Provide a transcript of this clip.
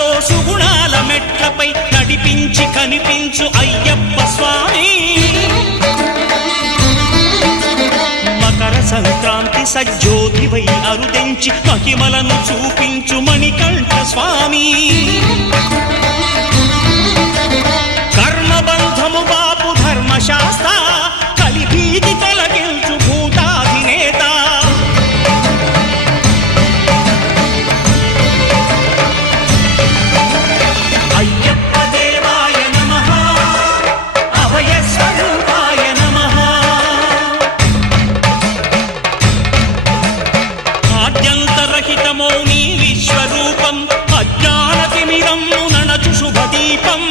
సుఖాలతో సుగుణాల మెట్లపై నడిపించి కనిపించు అయ్యప్ప స్వామి. మకర సంక్రాంతి సజ్జోతివై అరుదెంచి మహిమలను చూపించు మణికంఠ స్వామి. కర్మబంధము బాపు ధర్మశాస్త్ర కలిభీతి తొలగించు భూతాధినేత. అయ్యప్ప దేవాయ నమః, అభయ స్వరూపాయ నమః. ఆద్యంతరహితమో నీ విశ్వరూపం, అజ్ఞానతిమిరం నణచు శుభదీపం.